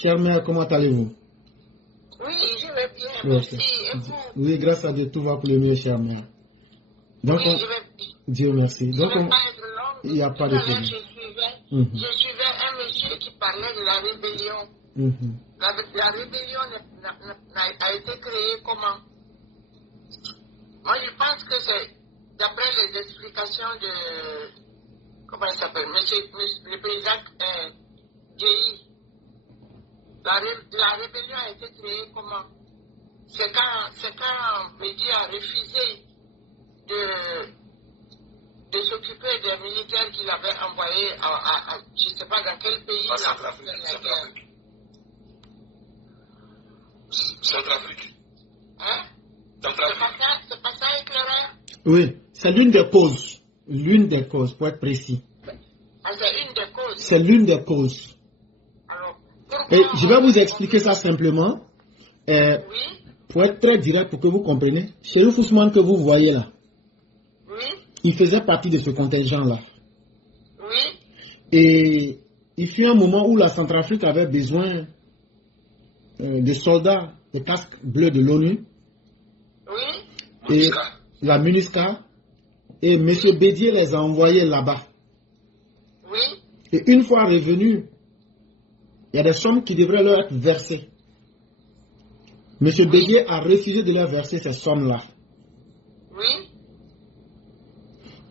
Chère mère, comment allez-vous? Oui, je vais bien, Oui, merci. Et vous? oui, grâce à Dieu, tout va pour le mieux, chère mère. Donc, Oui, je vais bien. Dieu merci. Je Donc, ne vais pas être longue. il n'y a Tout pas à de l'heure, problème. je suivais un monsieur qui parlait de la rébellion. La rébellion a été créée comment? Moi, je pense que c'est d'après les explications de... Comment il s'appelle? Le président Guéhi. La rébellion a été créée comment? C'est quand Bédié a refusé de s'occuper des militaires qu'il avait envoyés je ne sais pas dans quel pays. Centrafrique. Hein? Centrafrique. C'est pas ça, éclaireur? Oui, c'est l'une des causes. L'une des causes, pour être précis. Ah, c'est une des causes. C'est l'une des causes. Alors, Et je vais vous expliquer ça simplement. Oui, Pour être très direct, pour que vous compreniez, Chérif Ousmane que vous voyez là, oui, il faisait partie de ce contingent-là. oui, Et il fut un moment où la Centrafrique avait besoin de soldats, de casques bleus de l'ONU, oui, et la MINUSCA, et M. Bédié les a envoyés là-bas. oui, Et une fois revenus, il y a des sommes qui devraient leur être versées. M. Bédié a refusé de leur verser ces sommes-là. oui.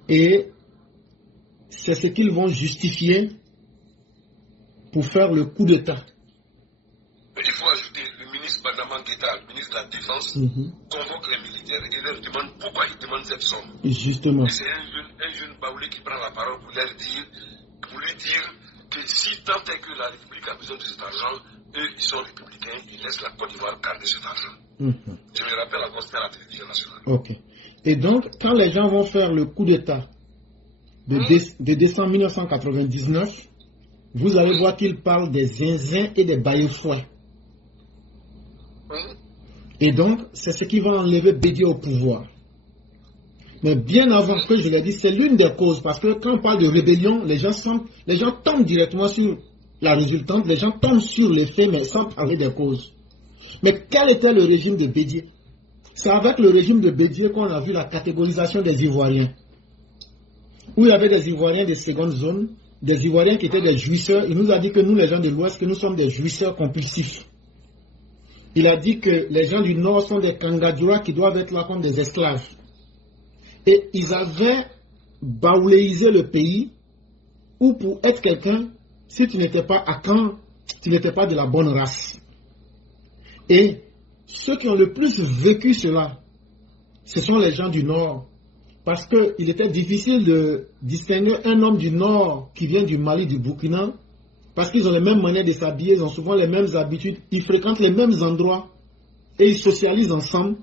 Et c'est ce qu'ils vont justifier pour faire le coup d'État. Il faut ajouter le ministre Banaman Guetta, le ministre de la Défense, convoque les militaires et leur demande pourquoi ils demandent cette somme. Justement. Et c'est un jeune Baoulé qui prend la parole pour lui dire que si tant est que la République a besoin de cet argent, eux, ils sont républicains, ils laissent la Côte d'Ivoire garder cet argent. Je me rappelle encore, c'était à la télévision nationale. Ok. Et donc, quand les gens vont faire le coup d'État de décembre 1999, vous allez voir qu'ils parlent des zinzins et des baillefouets. Oui. Et donc, c'est ce qui va enlever Bédié au pouvoir. Mais bien avant que je l'ai dit, c'est l'une des causes. Parce que quand on parle de rébellion, les gens tombent directement sur la résultante, les gens tombent sur les faits, mais sans parler des causes. Mais quel était le régime de Bédié? C'est avec le régime de Bédié qu'on a vu la catégorisation des Ivoiriens. Où il y avait des Ivoiriens de seconde zone, des Ivoiriens qui étaient des jouisseurs. Il nous a dit que nous, les gens de l'Ouest, que nous sommes des jouisseurs compulsifs. Il a dit que les gens du Nord sont des Kangadjoura qui doivent être là comme des esclaves. Et ils avaient baouléisé le pays où pour être quelqu'un, si tu n'étais pas à Caen, tu n'étais pas de la bonne race. Et ceux qui ont le plus vécu cela, ce sont les gens du Nord. Parce qu'il était difficile de distinguer un homme du Nord qui vient du Mali, du Burkina, parce qu'ils ont les mêmes manières de s'habiller, ils ont souvent les mêmes habitudes, ils fréquentent les mêmes endroits et ils socialisent ensemble.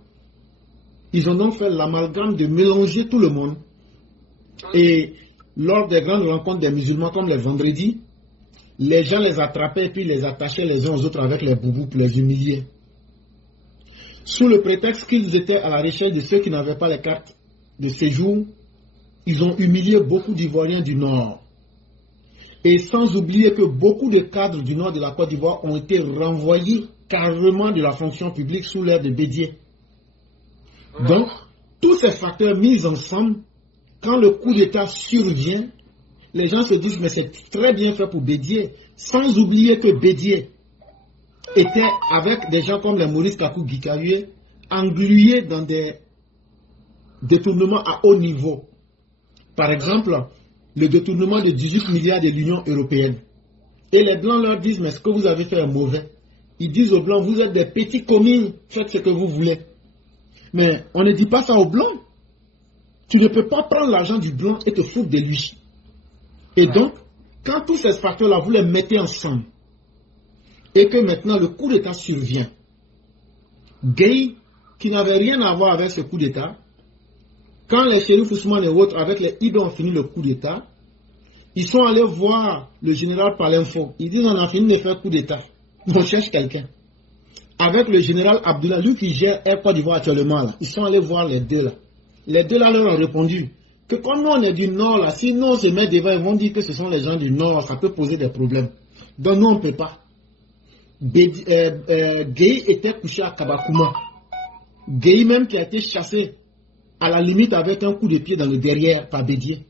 Ils ont donc fait l'amalgame de mélanger tout le monde. Et lors des grandes rencontres des musulmans, comme les vendredis, les gens les attrapaient et puis les attachaient les uns aux autres avec les boubous pour les humilier. Sous le prétexte qu'ils étaient à la recherche de ceux qui n'avaient pas les cartes de séjour, ils ont humilié beaucoup d'Ivoiriens du Nord. Et sans oublier que beaucoup de cadres du Nord de la Côte d'Ivoire ont été renvoyés carrément de la fonction publique sous l'ère de Bédié. Donc, tous ces facteurs mis ensemble, quand le coup d'État survient, les gens se disent, mais c'est très bien fait pour Bédié, sans oublier que Bédié était avec des gens comme les Maurice Kakou Gikaye, englués dans des détournements à haut niveau. Par exemple, le détournement de 18 milliards de l'Union européenne. Et les Blancs leur disent, mais ce que vous avez fait est mauvais. Ils disent aux Blancs, vous êtes des petits commis, faites ce que vous voulez. Mais on ne dit pas ça aux Blancs. Tu ne peux pas prendre l'argent du Blanc et te foutre de lui. Et donc, quand tous ces facteurs-là, vous les mettez ensemble, et que maintenant le coup d'État survient, Gueye, qui n'avait rien à voir avec ce coup d'État, quand les Chérif Ousmane et autres, avec les Ido, ont fini le coup d'État, ils sont allés voir le général par l'info. Ils disent, on a fini de faire coup d'État. On cherche quelqu'un. Avec le général Abdullah, lui qui gère Air Côte d'Ivoire actuellement, là, ils sont allés voir les deux là. Les deux là leur ont répondu que quand nous on est du Nord, là, si nous on se met devant, ils vont dire que ce sont les gens du Nord, ça peut poser des problèmes. Donc nous on ne peut pas. Gueye était couché à Kabakouma. Gueye même qui a été chassé à la limite avec un coup de pied dans le derrière par Bédié.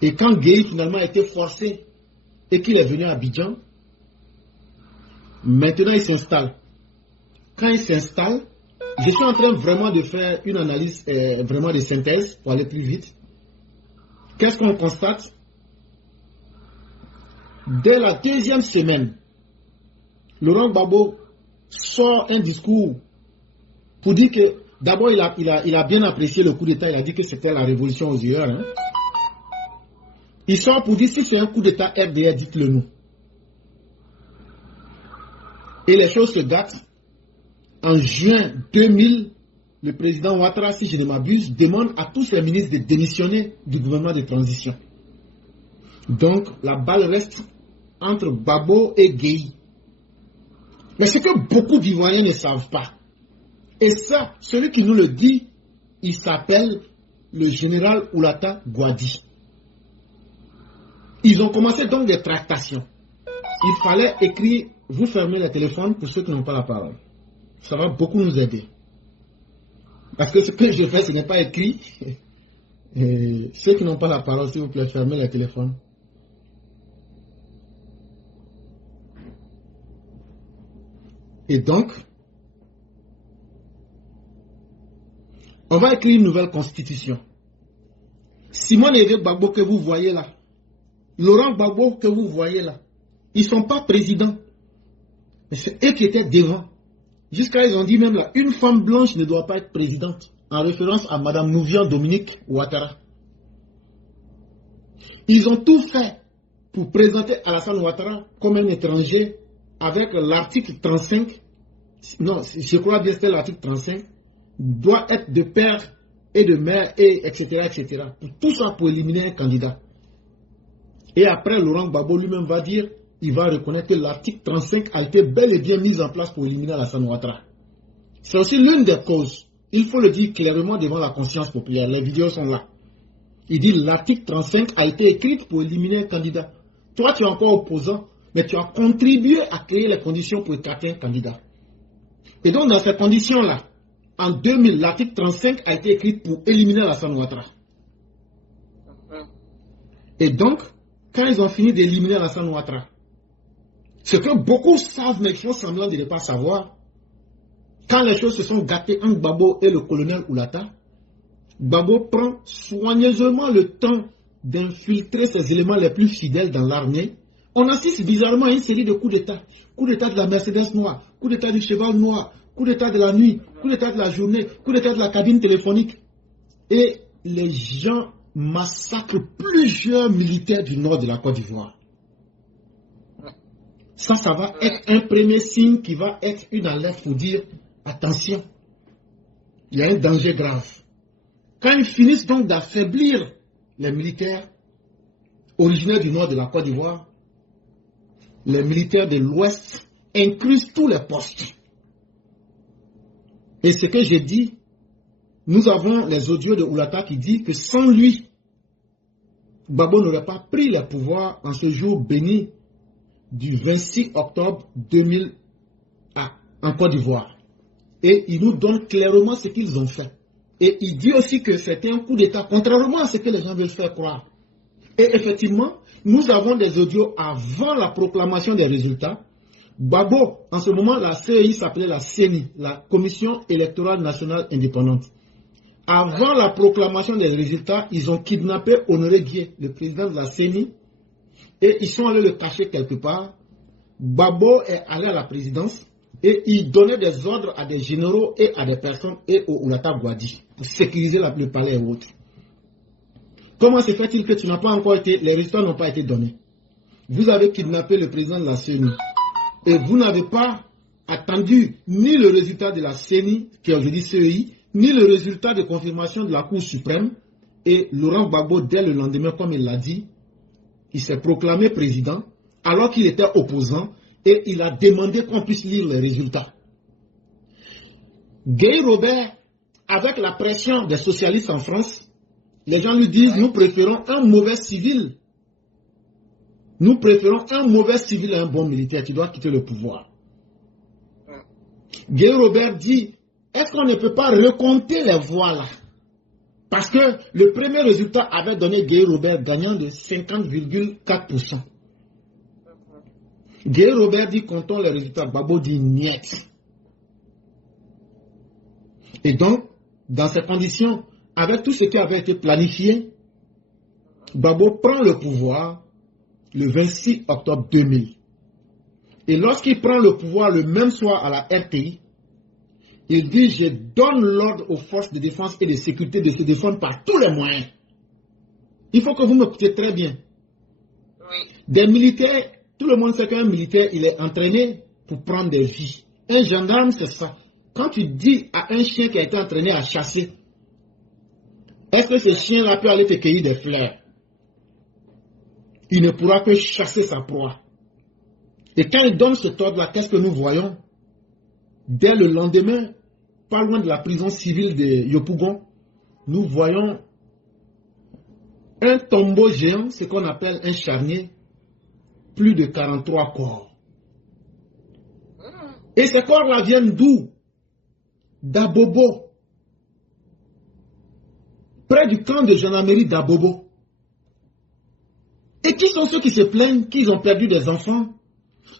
Et quand Gueye finalement a été forcé et qu'il est venu à Abidjan, maintenant il s'installe. Quand il s'installe, je suis en train vraiment de faire une analyse vraiment de synthèse pour aller plus vite. Qu'est-ce qu'on constate? Dès la deuxième semaine, Laurent Gbagbo sort un discours pour dire que d'abord il a bien apprécié le coup d'État, il a dit que c'était la révolution aux yeux. Hein. Il sort pour dire si c'est un coup d'État RDR, dites-le nous. Et les choses se gâtent. En juin 2000, le président Ouattara, si je ne m'abuse, demande à tous les ministres de démissionner du gouvernement de transition. Donc la balle reste entre Gbagbo et Gueye. Mais ce que beaucoup d'Ivoiriens ne savent pas, et ça, celui qui nous le dit, il s'appelle le général Oulata Gouadi. Ils ont commencé donc des tractations. Il fallait écrire, vous fermez le téléphone pour ceux qui n'ont pas la parole. Ça va beaucoup nous aider. Parce que ce que je fais, ce n'est pas écrit. Et ceux qui n'ont pas la parole, s'il vous plaît, fermez le téléphone. Et donc, on va écrire une nouvelle constitution. Simone et Gbagbo que vous voyez là, Laurent Gbagbo que vous voyez là, ils ne sont pas présidents. Mais c'est eux qui étaient devant. Jusqu'à ils ont dit même là, une femme blanche ne doit pas être présidente, en référence à Madame Nouvian Dominique Ouattara. Ils ont tout fait pour présenter Alassane Ouattara comme un étranger avec l'article 35, non, je crois bien que c'était l'article 35, doit être de père et de mère, et etc., etc. Tout ça pour éliminer un candidat. Et après, Laurent Gbagbo lui-même va dire, il va reconnaître que l'article 35 a été bel et bien mis en place pour éliminer Alassane Ouattara. C'est aussi l'une des causes. Il faut le dire clairement devant la conscience populaire. Les vidéos sont là. Il dit l'article 35 a été écrit pour éliminer un candidat. Toi, tu es encore opposant, mais tu as contribué à créer les conditions pour écarter un candidat. Et donc, dans ces conditions-là, en 2000, l'article 35 a été écrit pour éliminer Alassane Ouattara. Et donc, quand ils ont fini d'éliminer Alassane Ouattara, ce que beaucoup savent, mais qui font semblant de ne pas savoir, quand les choses se sont gâtées entre Gbagbo et le colonel Oulata, Gbagbo prend soigneusement le temps d'infiltrer ses éléments les plus fidèles dans l'armée. On assiste bizarrement à une série de coups d'État. Coup d'État de la Mercedes noire, coup d'État du cheval noir, coup d'État de la nuit, coup d'État de la journée, coup d'État de la cabine téléphonique. Et les gens massacrent plusieurs militaires du nord de la Côte d'Ivoire. Ça va être un premier signe qui va être une alerte pour dire attention, il y a un danger grave. Quand ils finissent donc d'affaiblir les militaires originaires du nord de la Côte d'Ivoire, les militaires de l'ouest incrustent tous les postes. Et ce que j'ai dit, nous avons les audios de Oulata qui dit que sans lui, Gbagbo n'aurait pas pris le pouvoir en ce jour béni du 26 octobre 2000 en Côte d'Ivoire. Et il nous donne clairement ce qu'ils ont fait. Et il dit aussi que c'était un coup d'État, contrairement à ce que les gens veulent faire croire. Et effectivement, nous avons des audios avant la proclamation des résultats. Gbagbo, en ce moment, la CEI s'appelait la CENI, la Commission électorale nationale indépendante. Avant la proclamation des résultats, ils ont kidnappé Honoré Guié, le président de la CENI, et ils sont allés le cacher quelque part. Gbagbo est allé à la présidence et il donnait des ordres à des généraux et à des personnes et au Oulata Gouadi pour sécuriser le palais et autres. Comment se fait-il que tu n'as pas encore été, les résultats n'ont pas été donnés? Vous avez kidnappé le président de la CENI et vous n'avez pas attendu ni le résultat de la CENI, qui est aujourd'hui CEI, ni le résultat de confirmation de la Cour suprême. Et Laurent Gbagbo, dès le lendemain, comme il l'a dit, il s'est proclamé président alors qu'il était opposant et il a demandé qu'on puisse lire les résultats. Gueye Robert, avec la pression des socialistes en France, les gens lui disent, nous préférons un mauvais civil. Nous préférons un mauvais civil à un bon militaire. Tu dois quitter le pouvoir. Guy Robert dit, est-ce qu'on ne peut pas recompter les voix là? Parce que le premier résultat avait donné Guy Robert gagnant de 50,4%. Guy Robert dit, comptons les résultats. Gbagbo dit, niet. Et donc, dans ces conditions, avec tout ce qui avait été planifié, Gbagbo prend le pouvoir le 26 octobre 2000. Et lorsqu'il prend le pouvoir le même soir à la RTI, il dit, je donne l'ordre aux forces de défense et de sécurité de se défendre par tous les moyens. Il faut que vous me écoutiez très bien. Oui. Des militaires, tout le monde sait qu'un militaire, il est entraîné pour prendre des vies. Un gendarme, c'est ça. Quand tu dis à un chien qui a été entraîné à chasser, est-ce que ce chien-là peut aller te cueillir des fleurs? Il ne pourra que chasser sa proie. Et quand il donne cet ordre-là, qu'est-ce que nous voyons? Dès le lendemain, pas loin de la prison civile de Yopougon, nous voyons un tombeau géant, ce qu'on appelle un charnier, plus de 43 corps. Et ces corps-là viennent d'où? D'Abobo, près du camp de gendarmerie d'Abobo. Et qui sont ceux qui se plaignent qu'ils ont perdu des enfants?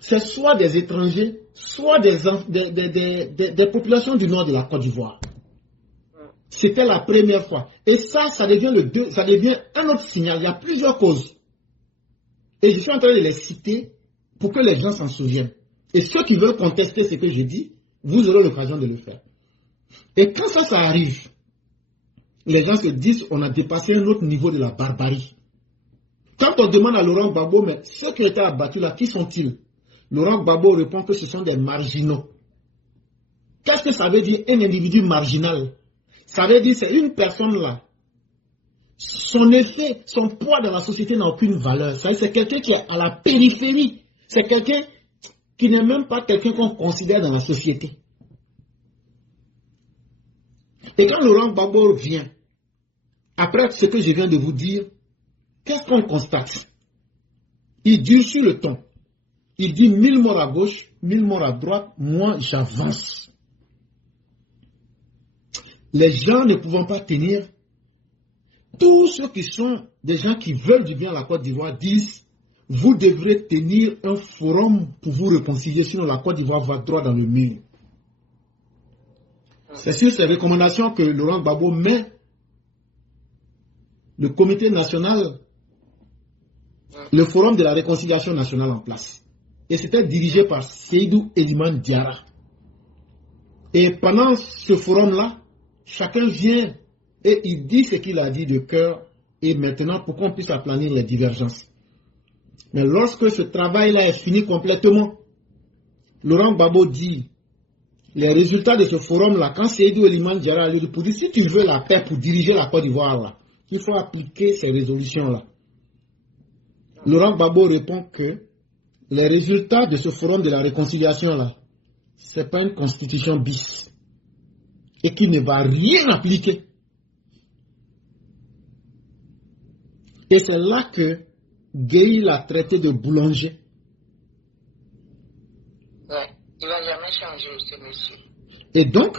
C'est soit des étrangers, soit des populations du nord de la Côte d'Ivoire. C'était la première fois. Et ça devient un autre signal. Il y a plusieurs causes. Et je suis en train de les citer pour que les gens s'en souviennent. Et ceux qui veulent contester ce que je dis, vous aurez l'occasion de le faire. Et quand ça arrive, les gens se disent on a dépassé un autre niveau de la barbarie. Quand on demande à Laurent Gbagbo, mais ceux qui ont été abattus là, qui sont-ils? Laurent Gbagbo répond que ce sont des marginaux. Qu'est-ce que ça veut dire un individu marginal? Ça veut dire c'est une personne là. Son effet, son poids dans la société n'a aucune valeur. C'est quelqu'un qui est à la périphérie. C'est quelqu'un qui n'est même pas quelqu'un qu'on considère dans la société. Et quand Laurent Gbagbo vient, après ce que je viens de vous dire, qu'est-ce qu'on constate? Il durcit le ton. Il dit 1000 morts à gauche, 1000 morts à droite, moi j'avance. Les gens ne pouvant pas tenir, tous ceux qui sont des gens qui veulent du bien à la Côte d'Ivoire disent, vous devrez tenir un forum pour vous réconcilier, sinon la Côte d'Ivoire va droit dans le mur. C'est sur ces recommandations que Laurent Gbagbo met le comité national, le forum de la réconciliation nationale en place. Et c'était dirigé par Seydou Eliman Diarra. Et pendant ce forum-là, chacun vient et il dit ce qu'il a dit de cœur et maintenant pour qu'on puisse aplanir les divergences. Mais lorsque ce travail-là est fini complètement, Laurent Gbagbo dit les résultats de ce forum-là, quand Seydou Eliman Diarra lui dit pour dire si tu veux la paix pour diriger la Côte d'Ivoire, là, il faut appliquer ces résolutions-là. Laurent Gbagbo répond que les résultats de ce forum de la réconciliation-là, ce n'est pas une constitution bis et qu'il ne va rien appliquer. Et c'est là que Gueye l'a traité de boulanger. Ouais, il ne va jamais changer, ce monsieur. Et donc,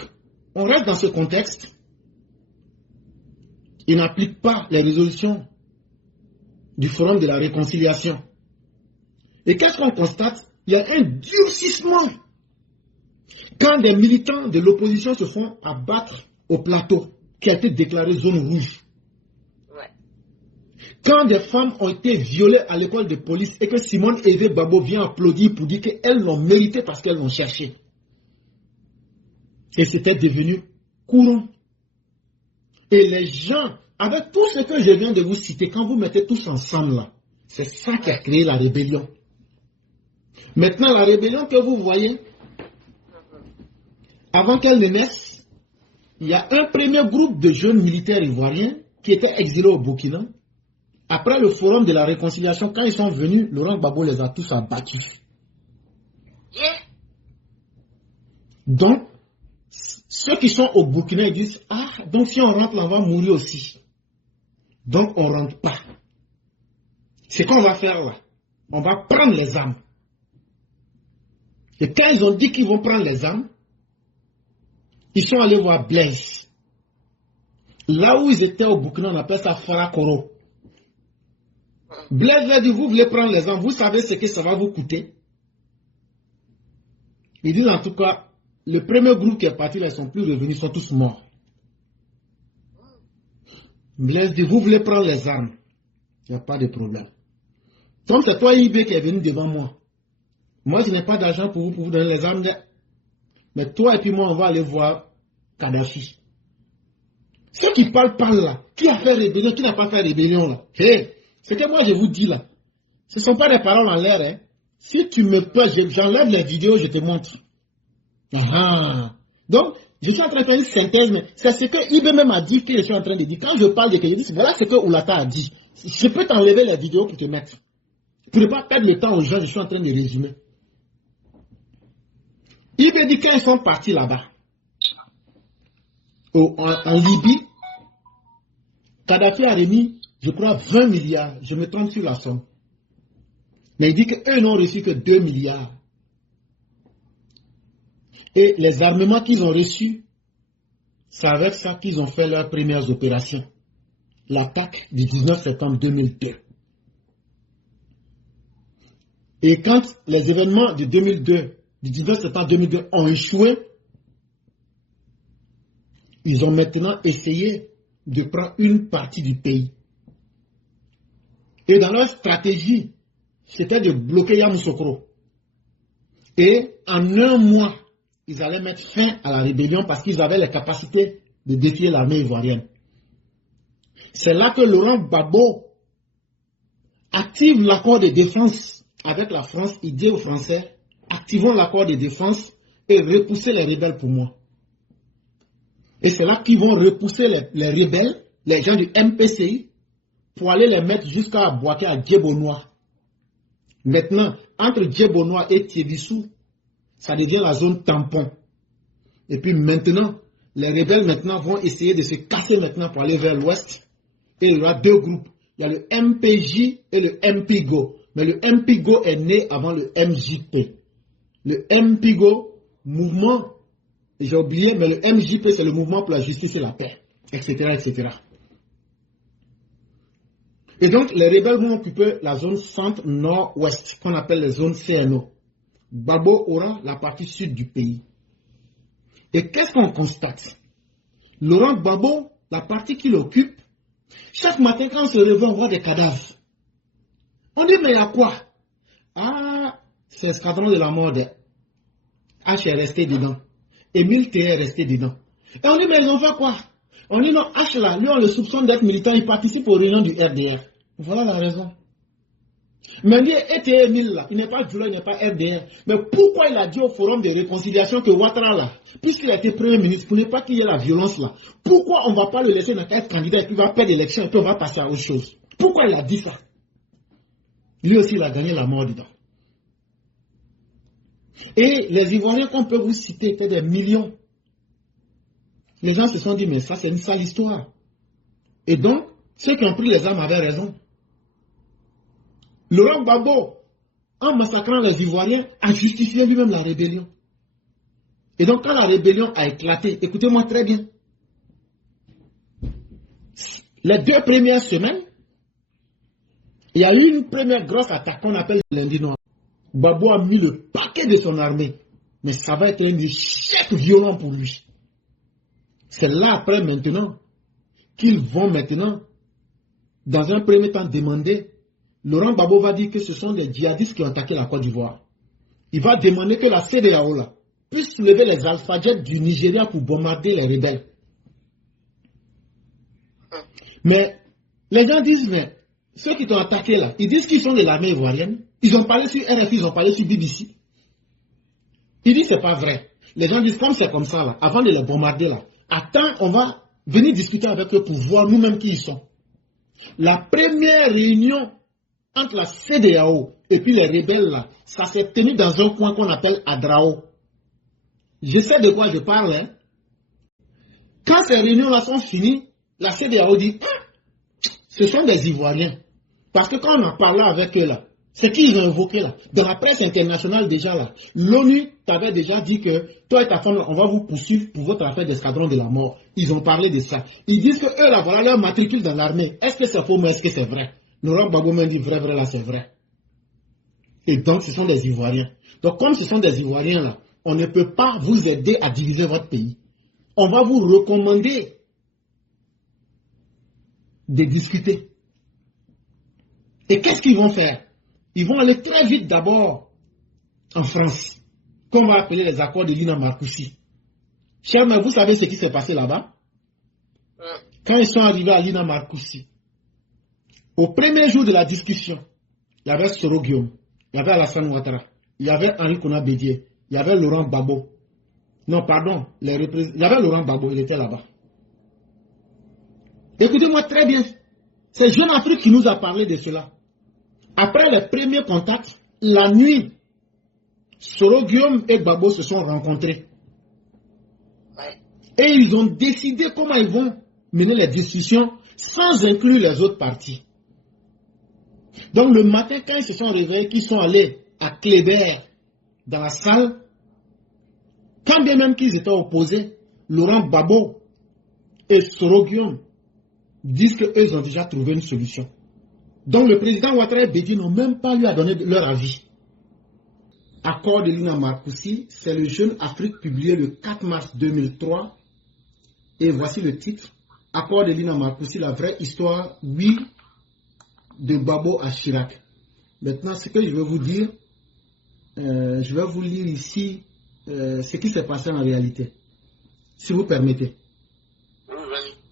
on reste dans ce contexte. Il n'applique pas les résolutions du forum de la réconciliation. Et qu'est-ce qu'on constate? Il y a un durcissement. Quand des militants de l'opposition se font abattre au plateau, qui a été déclaré zone rouge. Ouais. Quand des femmes ont été violées à l'école de police et que Simone Eve Gbagbo vient applaudir pour dire qu'elles l'ont mérité parce qu'elles l'ont cherché. Et c'était devenu courant. Et les gens, avec tout ce que je viens de vous citer, quand vous mettez tous ensemble là, c'est ça qui a créé la rébellion. Maintenant, la rébellion que vous voyez, avant qu'elle ne naisse, il y a un premier groupe de jeunes militaires ivoiriens qui étaient exilés au Burkina. Après le forum de la réconciliation, quand ils sont venus, Laurent Gbagbo les a tous abattus. Yeah. Donc, ceux qui sont au Burkina, ils disent, ah, donc si on rentre là, on va mourir aussi. Donc, on ne rentre pas. C'est qu'on va faire là. on va prendre les armes. Et quand ils ont dit qu'ils vont prendre les armes, ils sont allés voir Blaise. Là où ils étaient au Burkina, on appelle ça Farakoro. Blaise leur dit, vous voulez prendre les armes, vous savez ce que ça va vous coûter? Ils disent en tout cas, le premier groupe qui est parti, là, ils sont plus revenus, ils sont tous morts. Blaise dit, vous voulez prendre les armes? Il n'y a pas de problème. Comme c'est toi, IB, qui est venu devant moi. Moi, je n'ai pas d'argent pour vous donner les armes. Mais toi et puis moi, on va aller voir Kadhafi. Ceux qui parlent là. Qui a fait rébellion, qui n'a pas fait rébellion là? Hey, ce que moi je vous dis là, ce ne sont pas des paroles en l'air. Hein. Si tu me peux, j'enlève les vidéos, je te montre. Donc, je suis en train de faire une synthèse, mais c'est ce que IB même a dit que je suis en train de dire. Quand je parle de que je dis, voilà ce que Oulata a dit. Je peux t'enlever les vidéos pour te mettre. Pour ne pas perdre le temps aux gens, je suis en train de résumer. IB dit qu'ils sont partis là-bas. En Libye, Kadhafi a remis, je crois, 20 milliards. Je me trompe sur la somme. Mais il dit qu'eux n'ont reçu que 2 milliards. Et les armements qu'ils ont reçus, c'est avec ça qu'ils ont fait leurs premières opérations. L'attaque du 19 septembre 2002. Et quand les événements du 2002, du 19 septembre 2002 ont échoué, ils ont maintenant essayé de prendre une partie du pays. Et dans leur stratégie, c'était de bloquer Yamoussoukro. Et en un mois, ils allaient mettre fin à la rébellion parce qu'ils avaient les capacités de défier l'armée ivoirienne. C'est là que Laurent Gbagbo active l'accord de défense avec la France. Il dit aux Français, activons l'accord de défense et repoussez les rebelles pour moi. Et c'est là qu'ils vont repousser les rebelles, les gens du MPCI, pour aller les mettre jusqu'à Boaké, à Djebonois. Maintenant, entre Djebonois et Tiébissou, ça devient la zone tampon. Et puis maintenant, les rebelles maintenant vont essayer de se casser maintenant pour aller vers l'ouest. Et il y aura deux groupes. Il y a le MPJ et le MPGO. Mais le MPGO est né avant le MJP. Le MPGO, mouvement, j'ai oublié, mais le MJP, c'est le mouvement pour la justice et la paix, etc., etc. Et donc, les rebelles vont occuper la zone centre-nord-ouest, qu'on appelle les zones CNO. Gbagbo aura la partie sud du pays. Et qu'est-ce qu'on constate? Laurent Gbagbo, la partie qu'il occupe, chaque matin, quand on se lève, on voit des cadavres. On dit, mais il y a quoi? Ah, c'est l'escadron de la mort de H est resté dedans. Émile T est resté dedans. Et on dit, mais ils ont fait quoi? On dit, non, H là, lui, on le soupçonne d'être militant, il participe aux réunions du RDR. Voilà la raison. Mais lui, Émile là, il n'est pas Djoula, il n'est pas RDR. Mais pourquoi il a dit au forum de réconciliation que Ouattara là, puisqu'il a été Premier ministre, pour ne pas qu'il y ait la violence là, pourquoi on ne va pas le laisser être candidat et puis il va perdre l'élection et puis on va passer à autre chose? Pourquoi il a dit ça? Lui aussi, il a gagné la mort dedans. Et les Ivoiriens qu'on peut vous citer étaient des millions. Les gens se sont dit, mais ça c'est une sale histoire. Et donc, ceux qui ont pris les armes avaient raison. Laurent Gbagbo, en massacrant les Ivoiriens, a justifié lui-même la rébellion. Et donc, quand la rébellion a éclaté, écoutez-moi très bien, les 2 premières semaines, il y a eu une première grosse attaque qu'on appelle le lundi noir. Gbagbo a mis le paquet de son armée, mais ça va être un échec violent pour lui. C'est là après maintenant qu'ils vont maintenant, dans un premier temps, demander. Laurent Gbagbo va dire que ce sont des djihadistes qui ont attaqué la Côte d'Ivoire. Il va demander que la CEDEAO là puisse soulever les alpha-jets du Nigeria pour bombarder les rebelles. Mais les gens disent, mais ceux qui t'ont attaqué là, ils disent qu'ils sont de l'armée ivoirienne. Ils ont parlé sur RFI, ils ont parlé sur BBC. Ils disent que ce n'est pas vrai. Les gens disent, comme c'est comme ça là, avant de les bombarder là, attends, on va venir discuter avec eux pour voir nous-mêmes qui ils sont. La première réunion entre la CEDEAO et puis les rebelles là, ça s'est tenu dans un coin qu'on appelle Adrao. Je sais de quoi je parle. Hein. Quand ces réunions-là sont finies, la CEDEAO dit, ce sont des Ivoiriens. Parce que quand on a parlé avec eux là, C'est qui ils ont évoqué là? Dans la presse internationale déjà là, l'ONU t'avait déjà dit que toi et ta femme, on va vous poursuivre pour votre affaire d'escadron de la mort. Ils ont parlé de ça. Ils disent que eux là, voilà leur matricule dans l'armée. Est-ce que c'est faux, mais est-ce que c'est vrai? Laurent Gbagbo m'a dit vrai, là c'est vrai. Et donc ce sont des Ivoiriens. Donc comme ce sont des Ivoiriens là, on ne peut pas vous aider à diviser votre pays. On va vous recommander de discuter. Et qu'est-ce qu'ils vont faire? Ils vont aller très vite d'abord en France, qu'on va appeler les accords de Lina Marcoussi. Cher, mais vous savez ce qui s'est passé là-bas? Quand ils sont arrivés à Lina Marcoussi, au premier jour de la discussion, il y avait Soro Guillaume, il y avait Alassane Ouattara, il y avait Henri Konan Bédié, il y avait Laurent Gbagbo. Non, pardon, il y avait Laurent Gbagbo, il était là-bas. Écoutez-moi très bien, c'est Jeune Afrique qui nous a parlé de cela. Après les premiers contacts, la nuit, Soro Guillaume et Gbagbo se sont rencontrés. Et ils ont décidé comment ils vont mener les discussions sans inclure les autres parties. Donc le matin, quand ils se sont réveillés, qu'ils sont allés à Kléber dans la salle, quand bien même qu'ils étaient opposés, Laurent Gbagbo et Soro Guillaume disent qu'eux ont déjà trouvé une solution. Donc le président Ouattara et Bédié n'ont même pas lui à donner leur avis. Accord de Lina Marcoussi, c'est le Jeune Afrique publié le 4 mars 2003. Et voici le titre. Accord de Lina Marcoussi, la vraie histoire, oui, de Gbagbo à Chirac. Maintenant, ce que je vais vous dire, je vais vous lire ici ce qui s'est passé en réalité. Si vous permettez.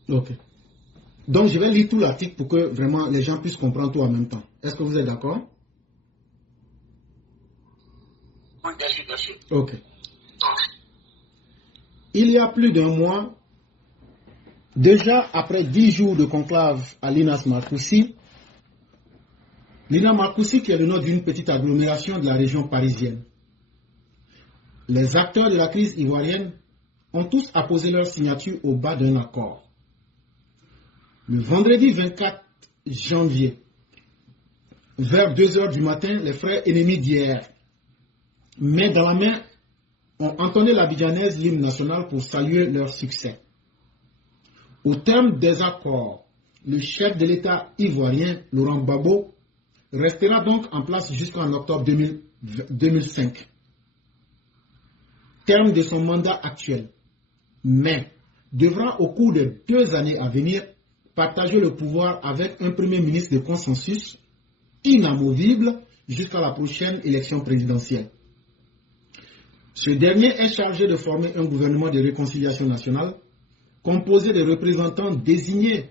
Ok. Donc, je vais lire tout l'article pour que vraiment les gens puissent comprendre tout en même temps. Est-ce que vous êtes d'accord? Oui, bien sûr, bien sûr. Ok. Il y a plus d'un mois, déjà après 10 jours de conclave à Lina Marcoussi, Lina Marcoussi qui est le nom d'une petite agglomération de la région parisienne. Les acteurs de la crise ivoirienne ont tous apposé leur signature au bas d'un accord. Le vendredi 24 janvier, vers 2 h du matin, les frères ennemis d'hier, main dans la main, ont entonné l'abidjanaise l'hymne national pour saluer leur succès. Au terme des accords, le chef de l'État ivoirien, Laurent Gbagbo, restera donc en place jusqu'en octobre 2005. Terme de son mandat actuel, mais devra au cours des 2 années à venir partager le pouvoir avec un premier ministre de consensus inamovible jusqu'à la prochaine élection présidentielle. Ce dernier est chargé de former un gouvernement de réconciliation nationale composé de représentants désignés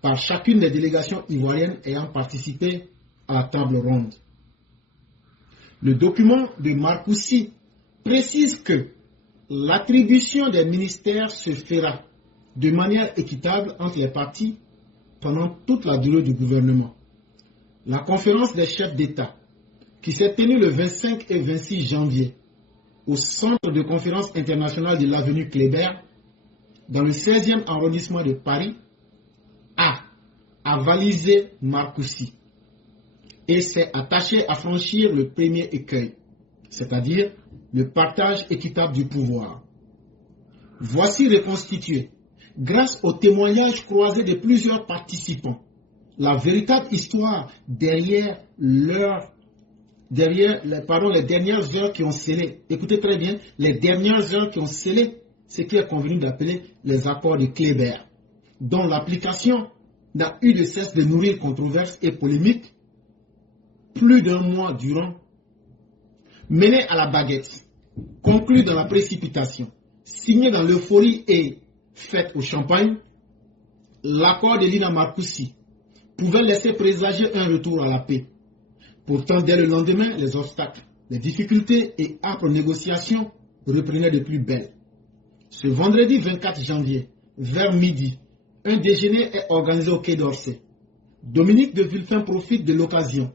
par chacune des délégations ivoiriennes ayant participé à la table ronde. Le document de Marcoussi précise que l'attribution des ministères se fera de manière équitable entre les partis pendant toute la durée du gouvernement. La conférence des chefs d'État, qui s'est tenue le 25 et 26 janvier au centre de conférence internationale de l'avenue Kléber, dans le 16e arrondissement de Paris, a avalisé Marcoussi et s'est attaché à franchir le premier écueil, c'est-à-dire le partage équitable du pouvoir. Voici reconstitué, grâce au témoignage croisé de plusieurs participants, la véritable histoire derrière les dernières heures qui ont scellé, écoutez très bien, les dernières heures qui ont scellé ce qui est convenu d'appeler les accords de Kléber, dont l'application n'a eu de cesse de nourrir controverses et polémiques plus d'un mois durant, mené à la baguette, conclu dans la précipitation, signé dans l'euphorie et fait au champagne. L'accord de Lina Marcoussi pouvait laisser présager un retour à la paix. Pourtant, dès le lendemain, les obstacles, les difficultés et âpres négociations reprenaient de plus belle. Ce vendredi 24 janvier, vers midi, un déjeuner est organisé au Quai d'Orsay. Dominique de Villepin profite de l'occasion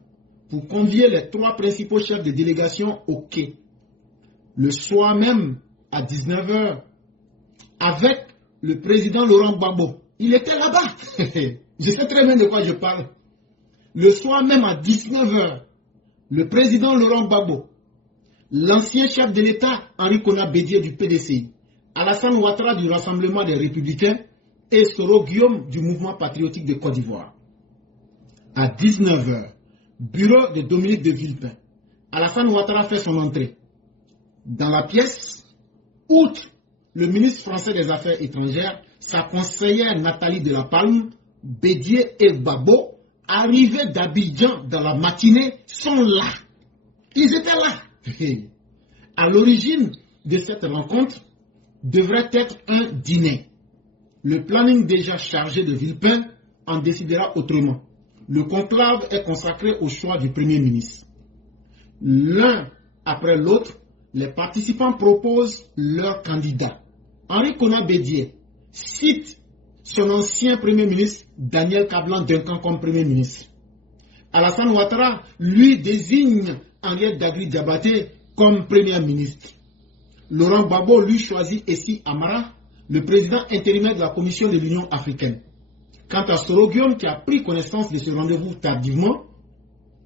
pour convier les 3 principaux chefs de délégation au quai. Le soir même, à 19 h, avec le président Laurent Gbagbo. Il était là-bas. Je sais très bien de quoi je parle. Le soir même à 19 h, le président Laurent Gbagbo, l'ancien chef de l'État Henri Konan Bédié du PDCI, Alassane Ouattara du Rassemblement des Républicains et Soro Guillaume du Mouvement Patriotique de Côte d'Ivoire. À 19 h, bureau de Dominique de Villepin, Alassane Ouattara fait son entrée. Dans la pièce, outre le ministre français des Affaires étrangères, sa conseillère Nathalie Delapalme, Bédié et Gbagbo, arrivés d'Abidjan dans la matinée, sont là. Ils étaient là. À l'origine de cette rencontre devrait être un dîner. Le planning déjà chargé de Villepin en décidera autrement. Le conclave est consacré au choix du Premier ministre. L'un après l'autre, les participants proposent leurs candidats. Henri Konan Bédié cite son ancien Premier ministre Daniel Kablan-Duncan comme Premier ministre. Alassane Ouattara lui désigne Henriette Dagri-Diabaté comme Premier ministre. Laurent Gbagbo lui choisit Essi Amara, le président intérimaire de la Commission de l'Union africaine. Quant à Soro Guillaume, qui a pris connaissance de ce rendez-vous tardivement,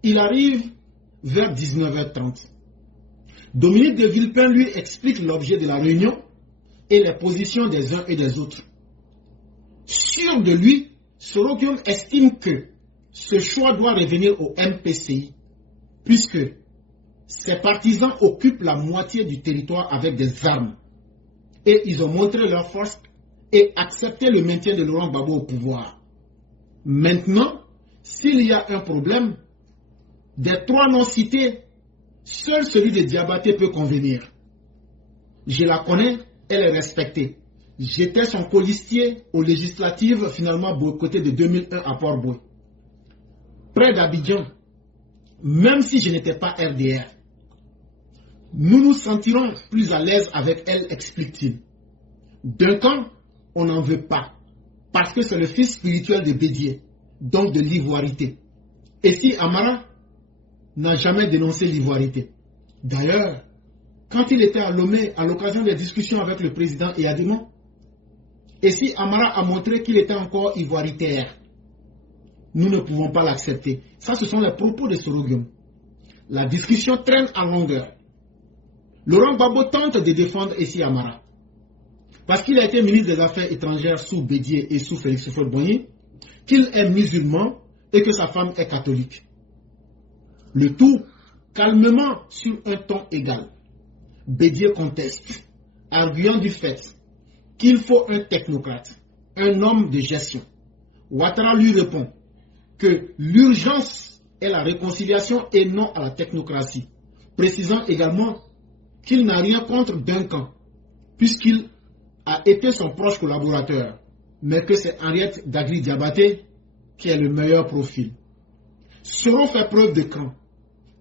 il arrive vers 19 h 30. Dominique de Villepin lui explique l'objet de la réunion et les positions des uns et des autres. Sûr de lui, Soro Guillaume estime que ce choix doit revenir au MPCI, puisque ses partisans occupent la moitié du territoire avec des armes. Et ils ont montré leur force et accepté le maintien de Laurent Gbagbo au pouvoir. Maintenant, s'il y a un problème, des trois noms cités, seul celui de Diabaté peut convenir. Je la connais, elle est respectée. J'étais son colistier aux législatives finalement boycottées de 2001 à Port-Boué. Près d'Abidjan, même si je n'étais pas RDR, nous nous sentirons plus à l'aise avec elle, explique-t-il. D'un camp, on n'en veut pas, parce que c'est le fils spirituel de Bédié, donc de l'ivoirité. Essi Amara n'a jamais dénoncé l'ivoirité. D'ailleurs, quand il était à Lomé, à l'occasion des discussions avec le président Eyadémon, Essi Amara a montré qu'il était encore ivoiritaire. Nous ne pouvons pas l'accepter. Ça, ce sont les propos de Soro Guillaume. La discussion traîne en longueur. Laurent Gbagbo tente de défendre Essi Amara. Parce qu'il a été ministre des Affaires étrangères sous Bédié et sous Félix Houphouët-Boigny, qu'il est musulman et que sa femme est catholique. Le tout calmement sur un ton égal. Bédié conteste, arguant du fait qu'il faut un technocrate, un homme de gestion. Ouattara lui répond que l'urgence est la réconciliation et non à la technocratie, précisant également qu'il n'a rien contre Duncan, puisqu'il a été son proche collaborateur, mais que c'est Henriette Dagri-Diabaté qui est le meilleur profil. Soro fait preuve de cran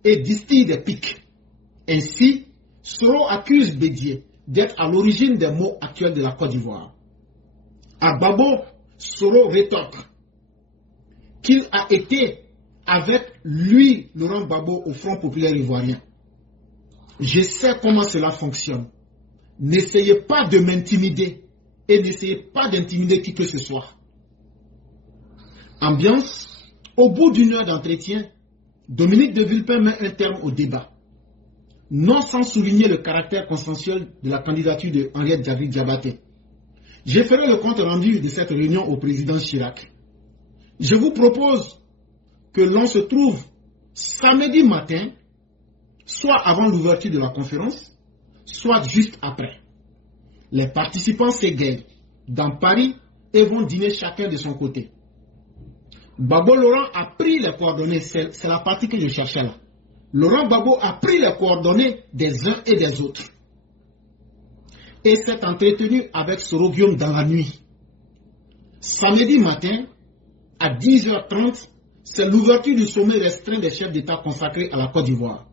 et distille des pics. Ainsi, Soro accuse Bédié d'être à l'origine des maux actuels de la Côte d'Ivoire. À Gbagbo, Soro rétorque qu'il a été avec lui, Laurent Gbagbo, au Front populaire ivoirien. Je sais comment cela fonctionne. N'essayez pas de m'intimider et n'essayez pas d'intimider qui que ce soit. Ambiance, au bout d'une heure d'entretien, Dominique de Villepin met un terme au débat. Non sans souligner le caractère consensuel de la candidature de Henriette Dagri-Diabaté. Je ferai le compte rendu de cette réunion au président Chirac. Je vous propose que l'on se trouve samedi matin, soit avant l'ouverture de la conférence, soit juste après. Les participants s'égayent dans Paris et vont dîner chacun de son côté. Gbagbo Laurent a pris les coordonnées, c'est la partie que je cherchais là. Laurent Gbagbo a pris les coordonnées des uns et des autres et s'est entretenu avec Soro Guillaume dans la nuit. Samedi matin, à 10 h 30, c'est l'ouverture du sommet restreint des chefs d'État consacré à la Côte d'Ivoire.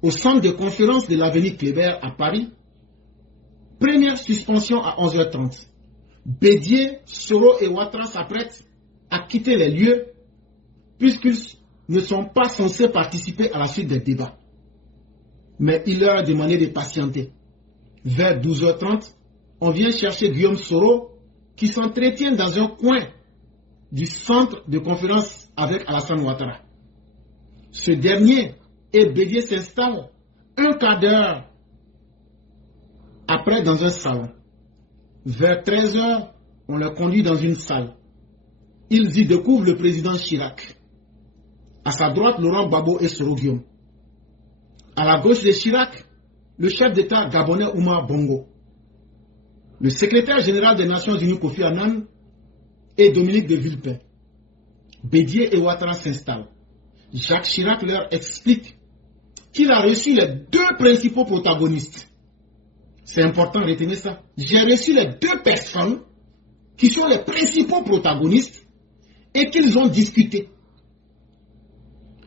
Au centre de conférence de l'avenue Kléber à Paris, première suspension à 11 h 30. Bédié, Soro et Ouattara s'apprêtent à quitter les lieux puisqu'ils ne sont pas censés participer à la suite des débats. Mais il leur a demandé de patienter. Vers 12 h 30, on vient chercher Guillaume Soro qui s'entretient dans un coin du centre de conférence avec Alassane Ouattara. ce dernier et Bédié s'installent un quart d'heure après dans un salon. Vers 13 h, on le conduit dans une salle. Ils y découvrent le président Chirac. À sa droite, Laurent Gbagbo et Soro Guillaume. À la gauche de Chirac, le chef d'État gabonais Oumar Bongo. Le secrétaire général des Nations Unies Kofi Annan et Dominique de Villepin. Bédié et Ouattara s'installent. Jacques Chirac leur explique qu'il a reçu les deux principaux protagonistes. C'est important, retenez ça. J'ai reçu les deux personnes qui sont les principaux protagonistes et qu'ils ont discuté.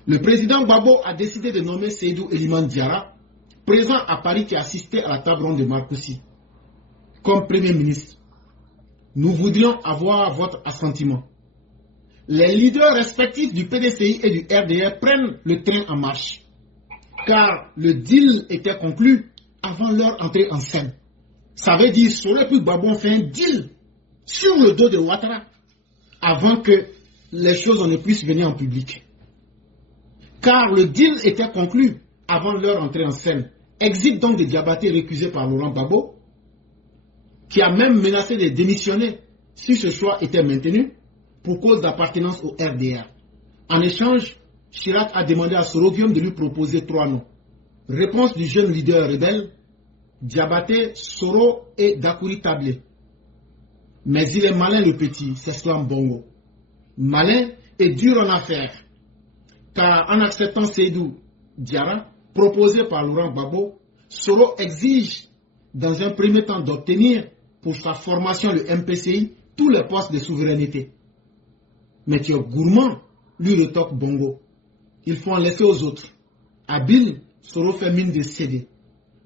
Le président Gbagbo a décidé de nommer Seydou Eliman Diarra, présent à Paris qui assistait à la table ronde de Marcoussis, comme Premier ministre. Nous voudrions avoir votre assentiment. Les leaders respectifs du PDCI et du RDR prennent le train en marche, car le deal était conclu avant leur entrée en scène. Ça veut dire Soro et Gbagbo ont fait un deal sur le dos de Ouattara avant que les choses ne puissent venir en public. Car le deal était conclu avant leur entrée en scène. Exit donc de Diabaté récusé par Laurent Gbagbo, qui a même menacé de démissionner si ce choix était maintenu pour cause d'appartenance au RDR. En échange, Chirac a demandé à Soro Guillaume de lui proposer 3 noms. Réponse du jeune leader rebelle, Diabaté, Soro et Dakouri Tablé. Mais il est malin le petit, s'exclame Bongo. Malin et dur en affaires. Car en acceptant Seydou Diarra, proposé par Laurent Gbagbo, Soro exige dans un premier temps d'obtenir pour sa formation le MPCI tous les postes de souveraineté. Mais tu es gourmand, lui retoque Bongo. Il faut en laisser aux autres. Habile, Soro fait mine de céder.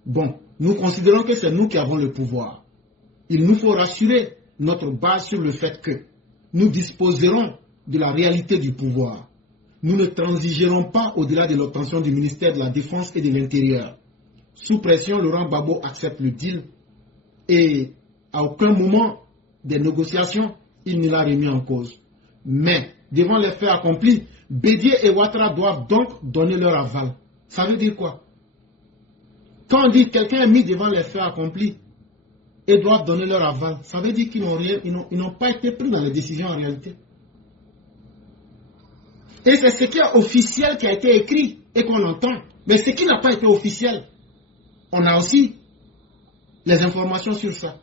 Bon, nous considérons que c'est nous qui avons le pouvoir. Il nous faut rassurer notre base sur le fait que nous disposerons de la réalité du pouvoir. Nous ne transigerons pas au-delà de l'obtention du ministère de la Défense et de l'Intérieur. Sous pression, Laurent Gbagbo accepte le deal et à aucun moment des négociations, il ne l'a remis en cause. Mais, devant les faits accomplis, Bédié et Ouattara doivent donc donner leur aval. Ça veut dire quoi? Quand on dit quelqu'un est mis devant les faits accomplis et doivent donner leur aval, ça veut dire qu'ils n'ont pas été pris dans les décisions en réalité. Et c'est ce qui est officiel qui a été écrit et qu'on entend. Mais ce qui n'a pas été officiel, on a aussi les informations sur ça.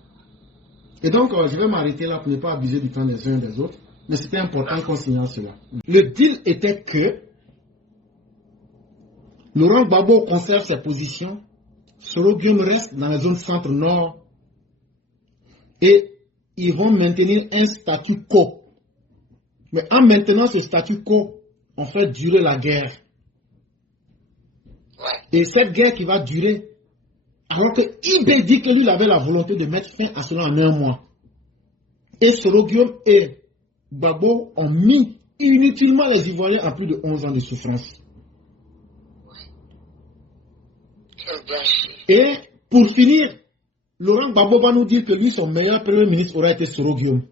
Et donc, je vais m'arrêter là pour ne pas abuser du temps des uns et des autres. Mais c'était important qu'on signale cela. Le deal était que Laurent Gbagbo conserve ses positions, Soro Guillaume reste dans la zone centre-nord et ils vont maintenir un statu quo. Mais en maintenant ce statu quo, on fait durer la guerre. Et cette guerre qui va durer, alors que Ibé dit que lui avait la volonté de mettre fin à cela en 1 mois. Et Soro Guillaume et Gbagbo ont mis inutilement les Ivoiriens en plus de 11 ans de souffrance. Et pour finir, Laurent Gbagbo va nous dire que lui, son meilleur premier ministre aura été Soro Guillaume.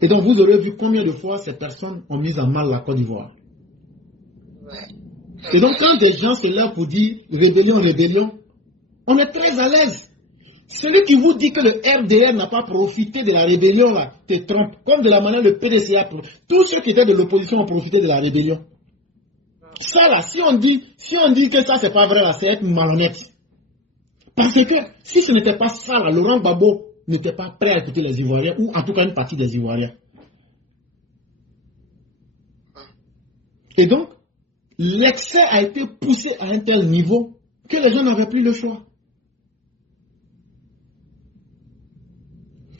Et donc vous aurez vu combien de fois ces personnes ont mis en mal la Côte d'Ivoire. Et donc quand des gens se lèvent pour dire rébellion, rébellion, on est très à l'aise. Celui qui vous dit que le RDR n'a pas profité de la rébellion là, te trompe. Comme de la manière le PDC a profité. Tous ceux qui étaient de l'opposition ont profité de la rébellion. Ça là, si on dit que ça c'est pas vrai là, c'est être malhonnête. Parce que si ce n'était pas ça là, Laurent Gbagbo n'était pas prêt à écouter les Ivoiriens, ou en tout cas une partie des Ivoiriens. Et donc, l'excès a été poussé à un tel niveau que les gens n'avaient plus le choix.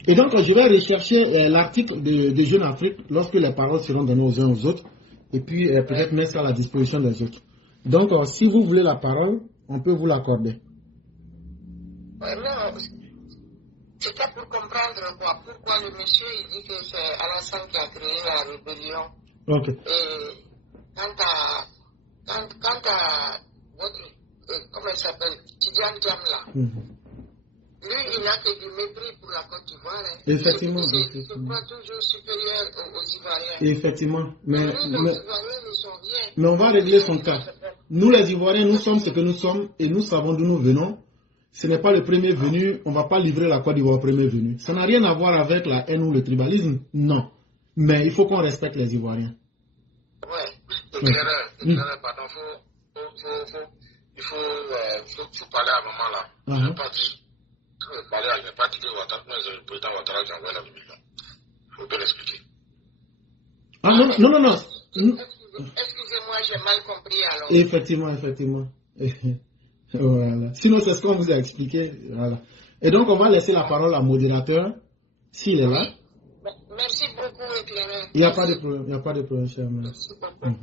Et donc, je vais rechercher l'article de Jeune Afrique lorsque les paroles seront données aux uns aux autres, et puis peut-être mettre ça à la disposition des autres. Donc, si vous voulez la parole, on peut vous l'accorder. Non, c'était pour comprendre pourquoi le monsieur il dit que c'est Alassane qui a créé la rébellion. Ok. Et quant à votre, comment il s'appelle, Tidiane Diam là, Lui, il n'a que du mépris pour la Côte d'Ivoire. Hein. Effectivement. Il se croit toujours supérieur aux Ivoiriens. Effectivement. Mais les Ivoiriens ne sont rien. Mais on va régler son cas. Nous, les Ivoiriens, nous sommes ce que nous sommes et nous savons d'où nous venons. Ce n'est pas le premier venu. On ne va pas livrer la Côte d'Ivoire au premier venu. Ça n'a rien à voir avec la haine ou le tribalisme. Non. Mais il faut qu'on respecte les Ivoiriens. Ouais. Éclaireur, pardon, il faut parler à maman là. Je n'ai pas dit. Je n'ai pas dit que le président Ouattara a envoyé la 2 millions. Il faut bien l'expliquer. Ah non. Excusez-moi, j'ai mal compris alors. Effectivement. Voilà. Sinon, c'est ce qu'on vous a expliqué. Voilà. Et donc, on va laisser la parole à modérateur, s'il est là. Merci beaucoup, éclaireur. Il n'y a pas de problème, cher. Merci beaucoup.